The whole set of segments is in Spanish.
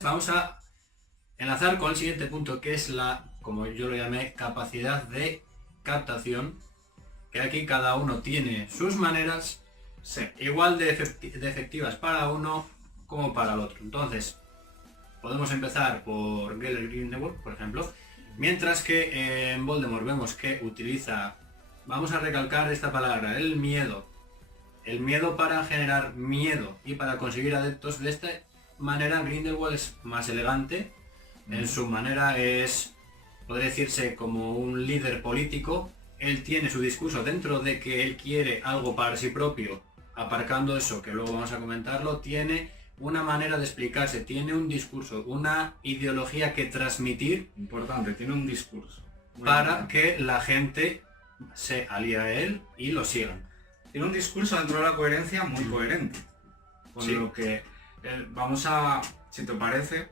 Vamos a enlazar con el siguiente punto, que es la, como yo lo llamé, capacidad de captación, que aquí cada uno tiene sus maneras, igual de efectivas para uno como para el otro. Entonces, podemos empezar por Gellert Grindelwald, por ejemplo, mientras que en Voldemort vemos que utiliza, vamos a recalcar esta palabra, el miedo para generar miedo y para conseguir adeptos. De esta manera Grindelwald es más elegante, en su manera podría decirse como un líder político. Él tiene su discurso dentro de que él quiere algo para sí propio, aparcando eso, que luego vamos a comentarlo, tiene una manera de explicarse, tiene un discurso, una ideología que transmitir. Importante, tiene un discurso. Para que la gente se alíe a él y lo sigan. Tiene un discurso dentro de la coherencia muy coherente. Con lo que vamos a, si te parece,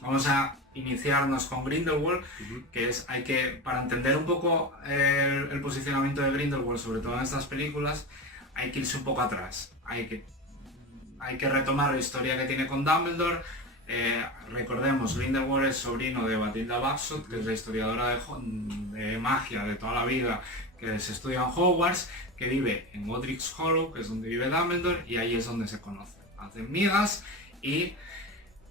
vamos a iniciarnos con Grindelwald, que es, para entender un poco el posicionamiento de Grindelwald, sobre todo en estas películas, hay que irse un poco atrás. Hay que retomar la historia que tiene con Dumbledore. Recordemos, Grindelwald es sobrino de Bathilda Bagshot, que es la historiadora de magia de toda la vida, que se estudia en Hogwarts, que vive en Godric's Hollow, que es donde vive Dumbledore, y ahí es donde se conocen. Hacen migas y,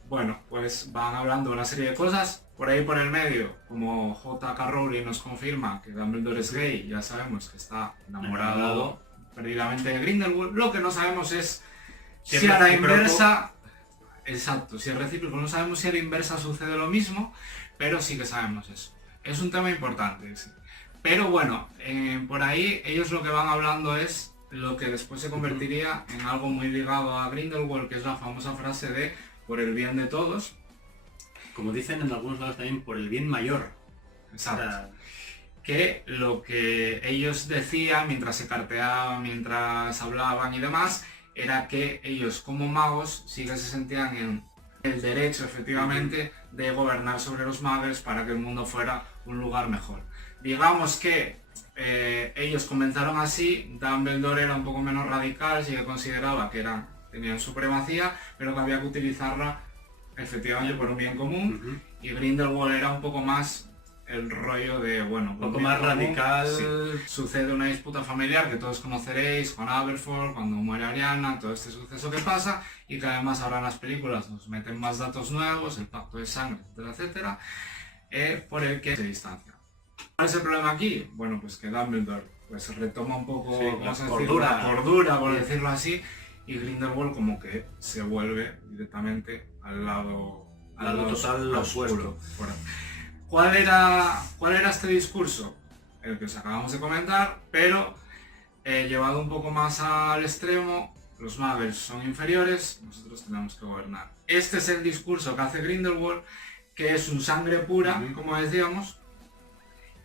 bueno, pues van hablando de una serie de cosas. Por ahí por el medio, como J.K. Rowling nos confirma que Dumbledore es gay, ya sabemos que está enamorado perdidamente de Grindelwald. Lo que no sabemos es si a la inversa... Exacto, si es recíproco, no sabemos si a la inversa sucede lo mismo, pero sí que sabemos eso. Es un tema importante, sí. Pero bueno, por ahí ellos lo que van hablando es lo que después se convertiría en algo muy ligado a Grindelwald, que es la famosa frase de por el bien de todos. Como dicen en algunos lados también, por el bien mayor. Exacto. Que lo que ellos decían mientras se carteaban, mientras hablaban y demás, era que ellos como magos sí que se sentían en el derecho, efectivamente, de gobernar sobre los muggles para que el mundo fuera un lugar mejor. Digamos que ellos comenzaron así. Dumbledore era un poco menos radical, sí que consideraba que tenían supremacía, pero que había que utilizarla efectivamente por un bien común, y Grindelwald era un poco más el rollo de, bueno, un poco más radical. Sí. Sucede una disputa familiar que todos conoceréis con Aberforth, cuando muere Ariana, todo este suceso que pasa, y que además ahora en las películas nos meten más datos nuevos, el pacto de sangre, etcétera, por el que se distancia. ¿Cuál es el problema aquí? Bueno, pues que Dumbledore pues retoma un poco la cordura, por decirlo así, y Grindelwald como que se vuelve directamente al lado total oscuro. ¿Cuál era este discurso? El que os acabamos de comentar, pero llevado un poco más al extremo. Los muggles son inferiores, nosotros tenemos que gobernar. Este es el discurso que hace Grindelwald, que es un sangre pura, como decíamos,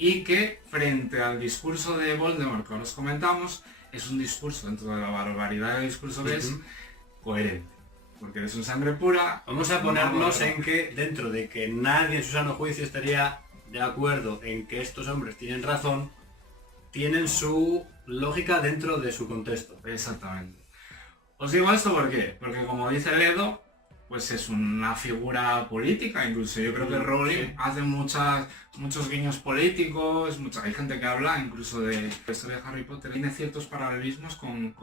y que frente al discurso de Voldemort que ahora os comentamos, es un discurso, dentro de la barbaridad del discurso que es, coherente. Porque es un sangre pura. Vamos a ponernos en que, dentro de que nadie en su sano juicio estaría de acuerdo en que estos hombres tienen razón, tienen su lógica dentro de su contexto. Exactamente. Os digo esto ¿por qué? Porque como dice Ledo, pues es una figura política, incluso yo creo que Rowling hace muchos guiños políticos, hay gente que habla incluso de la historia de Harry Potter, tiene ciertos paralelismos con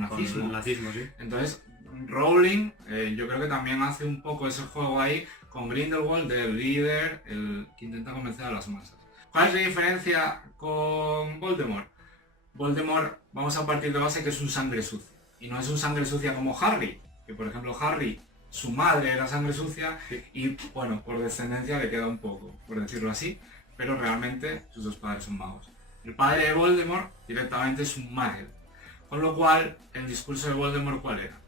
nazismo. Con el nazismo, sí. Entonces, Rowling, yo creo que también hace un poco ese juego ahí con Grindelwald, del líder, el que intenta convencer a las masas. ¿Cuál es la diferencia con Voldemort? Voldemort, vamos a partir de base que es un sangre sucia. Y no es un sangre sucia como Harry, que por ejemplo Harry, su madre era sangre sucia, y bueno, por descendencia le queda un poco, por decirlo así, pero realmente sus dos padres son magos. El padre de Voldemort directamente es un muggle. Con lo cual, el discurso de Voldemort, ¿cuál era?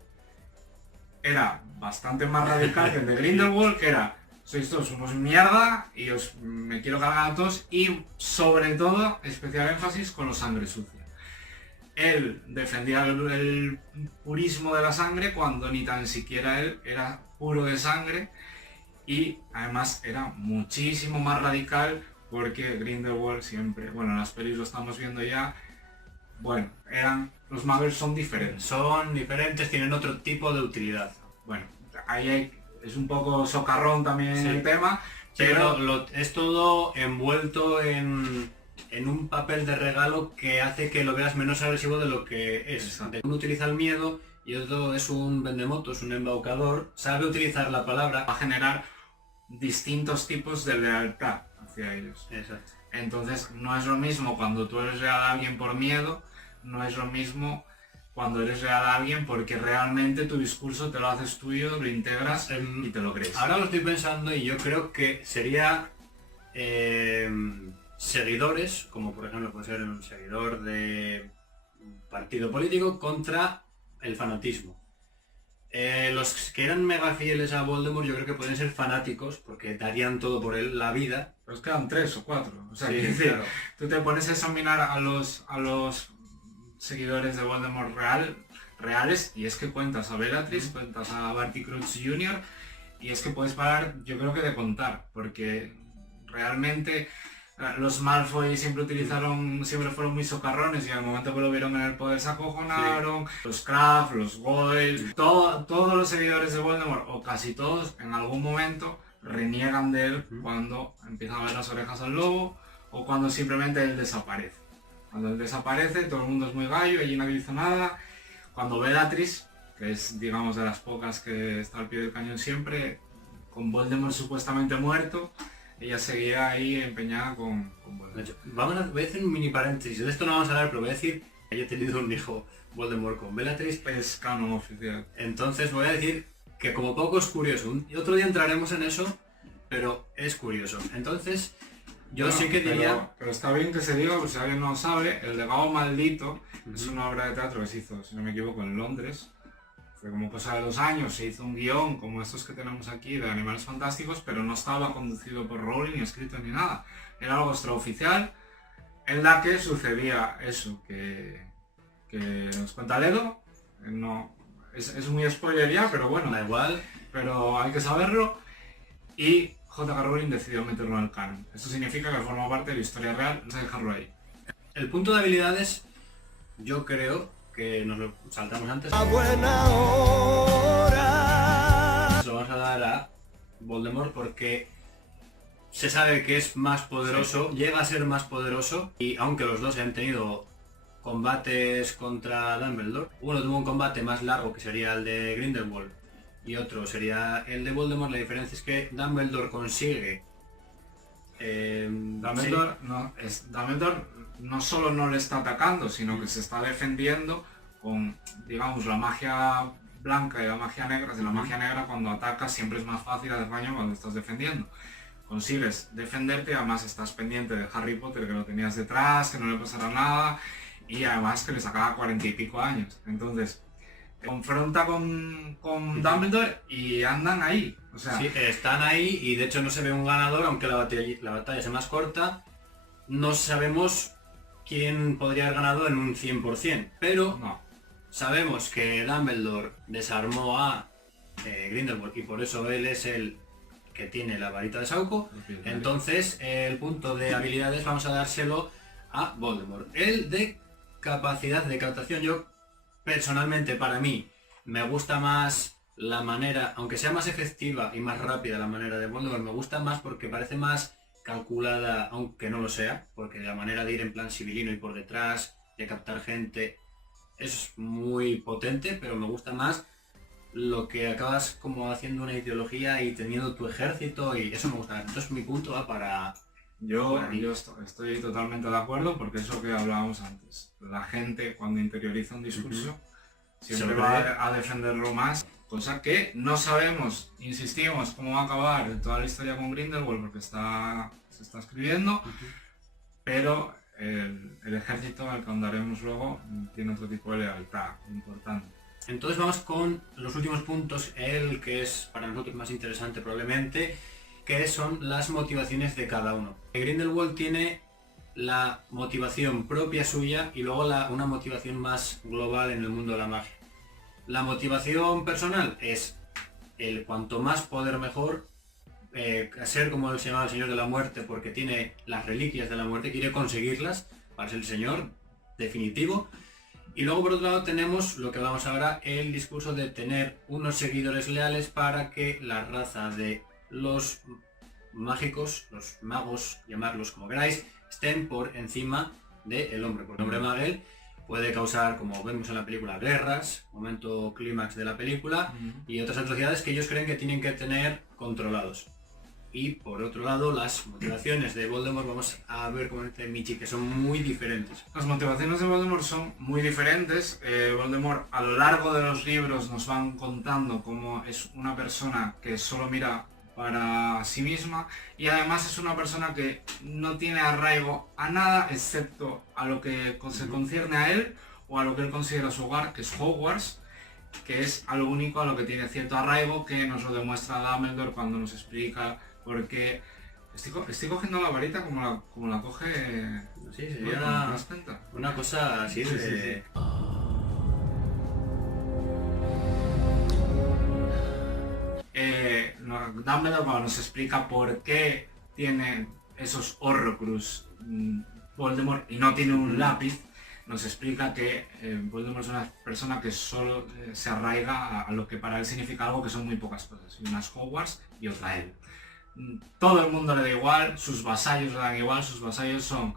Era bastante más radical que el de Grindelwald, que era: sois todos unos mierda y me quiero cargar a todos, y sobre todo, especial énfasis con los sangre sucia. Él defendía el purismo de la sangre cuando ni tan siquiera él era puro de sangre, y además era muchísimo más radical porque Grindelwald siempre, bueno, en las pelis lo estamos viendo ya, bueno, los muggles son diferentes. Son diferentes, tienen otro tipo de utilidad. Bueno, ahí es un poco socarrón también Sí. el tema, Sí, pero es todo envuelto en un papel de regalo que hace que lo veas menos agresivo de lo que es. Exacto. Uno utiliza el miedo y otro es un vendemotos, un embaucador, sabe utilizar la palabra. va a generar distintos tipos de lealtad hacia ellos. Exacto. Entonces no es lo mismo cuando tú eres leal a alguien por miedo, no es lo mismo cuando eres leal a alguien porque realmente tu discurso te lo haces tuyo, lo integras y te lo crees. Ahora lo estoy pensando y yo creo que sería seguidores, como por ejemplo puede ser un seguidor de un partido político contra el fanatismo. Los que eran mega fieles a Voldemort yo creo que pueden ser fanáticos porque darían todo por él, la vida. Pero quedan 3 o 4. O sea, Sí, quiero decir, claro. tú te pones a examinar a los seguidores de Voldemort reales y es que cuentas a Bellatrix, cuentas a Barty Crouch Jr. y es que puedes parar, yo creo que de contar, porque realmente los Malfoy siempre fueron muy socarrones y al momento que lo vieron en el poder se acojonaron. Sí. Los Kraft, los Goyle, todos los seguidores de Voldemort, o casi todos, en algún momento reniegan de él cuando empiezan a ver las orejas al lobo o cuando simplemente él desaparece. Cuando él desaparece todo el mundo es muy gallo, allí nadie hizo nada. Cuando Bellatrix, que es digamos de las pocas que está al pie del cañón siempre, con Voldemort supuestamente muerto, ella seguía ahí empeñada con Voldemort. Voy a hacer un mini paréntesis, de esto no vamos a hablar, pero voy a decir que haya tenido un hijo Voldemort con Bellatrix. Es canon oficial. Entonces voy a decir que como poco es curioso. Y otro día entraremos en eso, pero es curioso. Entonces, yo sí que diría... Pero está bien que se diga, por si alguien no lo sabe, El legado maldito es una obra de teatro que se hizo, si no me equivoco, en Londres. Fue como cosa de 2 años, se hizo un guión como estos que tenemos aquí de Animales Fantásticos, pero no estaba conducido por Rowling ni escrito ni nada. Era algo extraoficial en la que sucedía eso que nos cuenta Ledo. No, es muy spoiler ya, pero bueno, Da igual. Pero hay que saberlo. Y J.K. Rowling decidió meterlo en el canon. Esto significa que forma parte de la historia real, no sé dejarlo ahí. El punto de habilidades, yo creo que nos lo saltamos antes. A buena hora. Se lo vamos a dar a Voldemort porque se sabe que es más poderoso, sí. Llega a ser más poderoso y aunque los dos han tenido combates contra Dumbledore, uno tuvo un combate más largo que sería el de Grindelwald y otro sería el de Voldemort, la diferencia es que Dumbledore consigue... Dumbledore no solo no le está atacando, sino que se está defendiendo con, digamos, la magia blanca y la magia negra. De la magia negra cuando atacas siempre es más fácil hacer daño cuando estás defendiendo. Consigues defenderte, además estás pendiente de Harry Potter que lo tenías detrás, que no le pasará nada y además que le sacaba 40 y pico años. Entonces, confronta con Dumbledore y andan ahí. O sea, sí, están ahí y de hecho no se ve un ganador, aunque la batalla sea más corta. No sabemos quién podría haber ganado en un 100%, pero no. Sabemos que Dumbledore desarmó a Grindelwald y por eso él es el que tiene la varita de Sauco. Entonces el punto de habilidades vamos a dárselo a Voldemort. El de capacidad de captación, yo personalmente para mí me gusta más la manera, aunque sea más efectiva y más rápida la manera de Voldemort, me gusta más porque parece más calculada, aunque no lo sea, porque la manera de ir en plan civilino y por detrás, de captar gente, es muy potente, pero me gusta más lo que acabas como haciendo una ideología y teniendo tu ejército y eso me gusta. Entonces mi punto va para... Yo estoy totalmente de acuerdo porque es lo que hablábamos antes. La gente cuando interioriza un discurso siempre va a defenderlo más, cosa que no sabemos, insistimos, cómo va a acabar toda la historia con Grindelwald porque se está escribiendo, pero el ejército al que andaremos luego tiene otro tipo de lealtad importante. Entonces vamos con los últimos puntos, el que es para nosotros más interesante probablemente, que son las motivaciones de cada uno. Grindelwald tiene la motivación propia suya y luego una motivación más global en el mundo de la magia. La motivación personal es el cuanto más poder mejor, ser como el Señor de la Muerte porque tiene las reliquias de la muerte, quiere conseguirlas para ser el Señor definitivo. Y luego por otro lado tenemos lo que hablamos ahora, el discurso de tener unos seguidores leales para que la raza de los mágicos, los magos, llamarlos como queráis, estén por encima del hombre. Porque el hombre Magel puede causar, como vemos en la película, guerras, momento clímax de la película, y otras atrocidades que ellos creen que tienen que tener controlados. Y por otro lado, las motivaciones de Voldemort, vamos a ver como dice Michi, que son muy diferentes. Las motivaciones de Voldemort son muy diferentes. Voldemort a lo largo de los libros nos van contando cómo es una persona que solo mira para sí misma y además es una persona que no tiene arraigo a nada excepto a lo que se concierne a él o a lo que él considera su hogar, que es Hogwarts, que es a lo único a lo que tiene cierto arraigo, que nos lo demuestra Dumbledore cuando nos explica por qué. Estoy cogiendo la varita como la coge. Sí, sería una cosa así de... Sí. Dumbledore cuando nos explica por qué tiene esos Horrocrux Voldemort y no tiene un lápiz, nos explica que Voldemort es una persona que solo se arraiga a lo que para él significa algo que son muy pocas cosas, y una es Hogwarts y otra él. Todo el mundo le da igual, sus vasallos le dan igual, sus vasallos son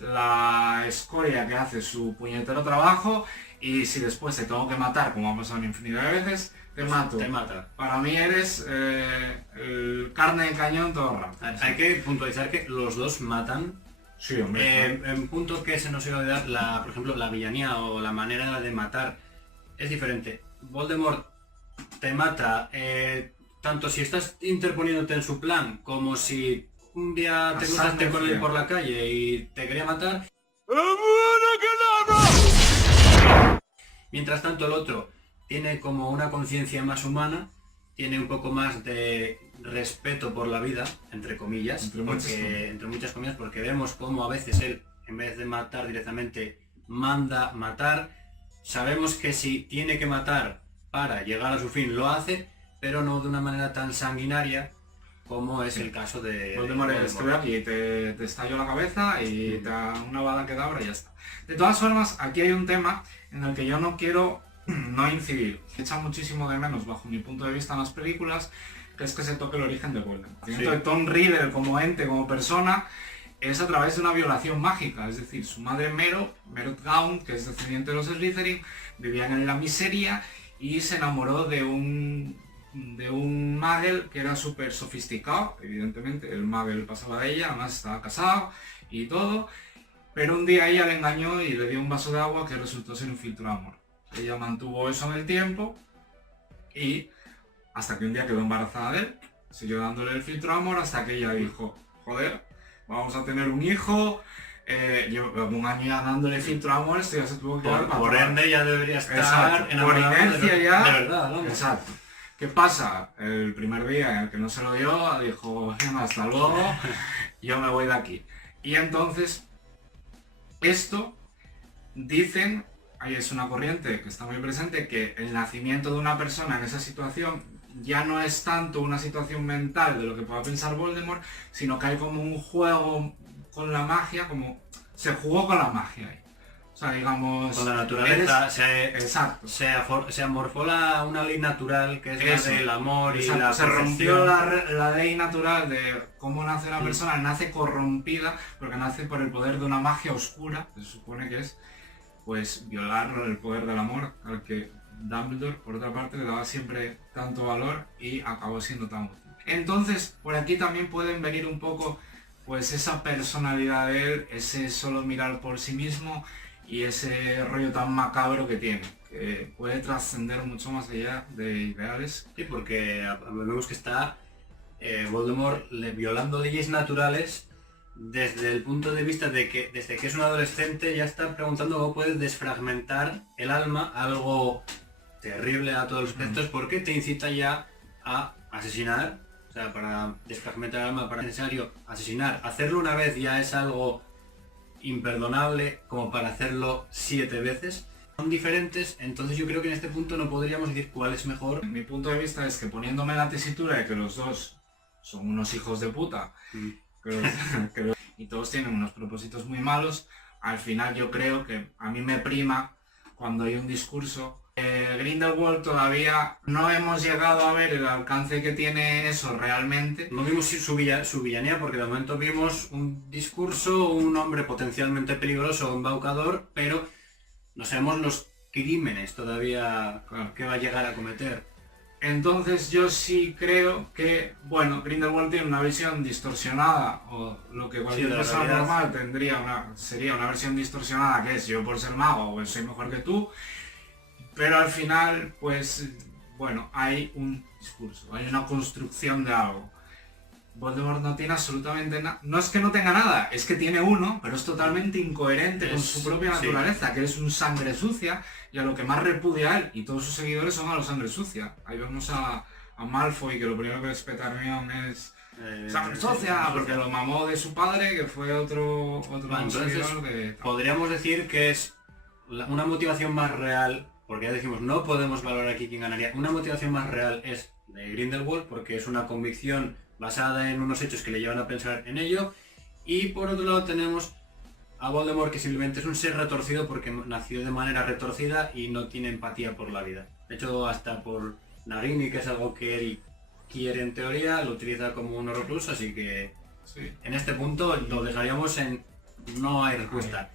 la escoria que hace su puñetero trabajo y si después te tengo que matar, como ha pasado una infinidad de veces, te mato. Te mata. Para mí eres el carne de cañón todo el rato. Hay que puntualizar que los dos matan. Sí, hombre. En punto que se nos iba a dar, por ejemplo, la villanía o la manera de matar es diferente. Voldemort te mata tanto si estás interponiéndote en su plan como si un día te cruzaste con él por la calle y te quería matar. Mientras tanto el otro tiene como una conciencia más humana, tiene un poco más de respeto por la vida, entre comillas, entre muchas comillas, porque vemos cómo a veces él, en vez de matar directamente, manda matar. Sabemos que si tiene que matar para llegar a su fin lo hace, pero no de una manera tan sanguinaria como es el caso de Voldemort. Estoy aquí, te estallo la cabeza y te da una bala que da y ya está. De todas formas, aquí hay un tema en el que yo no quiero no incidir. Echa muchísimo de menos, bajo mi punto de vista, en las películas, que es que se toque el origen de Voldemort. Sí. De Tom Riddle como ente, como persona, es a través de una violación mágica. Es decir, su madre Merot Gaunt, que es descendiente de los Slytherin, vivían en la miseria y se enamoró de un Muggle que era súper sofisticado. Evidentemente, el Muggle pasaba de ella, además estaba casado y todo. Pero un día ella le engañó y le dio un vaso de agua que resultó ser un filtro de amor. Ella mantuvo eso en el tiempo y hasta que un día quedó embarazada de él, siguió dándole el filtro de amor hasta que ella dijo, joder, vamos a tener un hijo, llevo un año ya dándole filtro de amor, esto ya se tuvo que dar por ende ya debería estar por inercia ya. De verdad, ¿no? Exacto. ¿Qué pasa? El primer día en el que no se lo dio, dijo, hasta luego, yo me voy de aquí. Y entonces, esto, dicen, ahí es una corriente que está muy presente, que el nacimiento de una persona en esa situación ya no es tanto una situación mental de lo que pueda pensar Voldemort, sino que hay como un juego con la magia, como se jugó con la magia ahí. O sea, digamos... Con la naturaleza, exacto. Se amorfó una ley natural que es la del amor y la se rompió la ley natural de cómo nace una persona, nace corrompida, porque nace por el poder de una magia oscura, que se supone que es pues violar el poder del amor, al que Dumbledore, por otra parte, le daba siempre tanto valor y acabó siendo tan útil. Entonces, por aquí también pueden venir un poco pues esa personalidad de él, ese solo mirar por sí mismo y ese rollo tan macabro que tiene, que puede trascender mucho más allá de ideales. Sí, porque vemos que está Voldemort violando leyes naturales desde el punto de vista de que desde que es un adolescente ya está preguntando cómo puedes desfragmentar el alma, algo terrible a todos los aspectos, porque te incita ya a asesinar. O sea, para desfragmentar el alma para necesario asesinar. Hacerlo una vez ya es algo imperdonable como para hacerlo 7 veces. Son diferentes, entonces yo creo que en este punto no podríamos decir cuál es mejor. Mi punto de vista es que poniéndome la tesitura de que los dos son unos hijos de puta, y todos tienen unos propósitos muy malos, al final yo creo que a mí me prima cuando hay un discurso. Grindelwald todavía no hemos llegado a ver el alcance que tiene eso realmente. No vimos su villanía porque de momento vimos un discurso, un hombre potencialmente peligroso, un embaucador, pero no sabemos los crímenes todavía que va a llegar a cometer. Entonces yo sí creo que, bueno, Grindelwald tiene una visión distorsionada, o lo que cualquier persona normal sería una versión distorsionada, que es yo por ser mago pues soy mejor que tú, pero al final, pues, bueno, hay un discurso, hay una construcción de algo. Voldemort no tiene absolutamente nada, no es que no tenga nada, es que tiene uno, pero es totalmente incoherente con su propia naturaleza, que es un sangre sucia, y a lo que más repudia a él, y todos sus seguidores son a los sangre sucia. Ahí vemos a Malfoy, que lo primero que respeta a Hermione es sangre sucia, porque lo mamó de su padre, que fue otro entonces, que... podríamos decir que es una motivación más real, porque ya decimos, no podemos valorar aquí quién ganaría, una motivación más real es de Grindelwald, porque es una convicción basada en unos hechos que le llevan a pensar en ello, y por otro lado tenemos a Voldemort, que simplemente es un ser retorcido porque nació de manera retorcida y no tiene empatía por la vida. De hecho, hasta por Nagini, que es algo que él quiere en teoría, lo utiliza como un Horcrux, así que en este punto lo dejaríamos en no hay respuesta.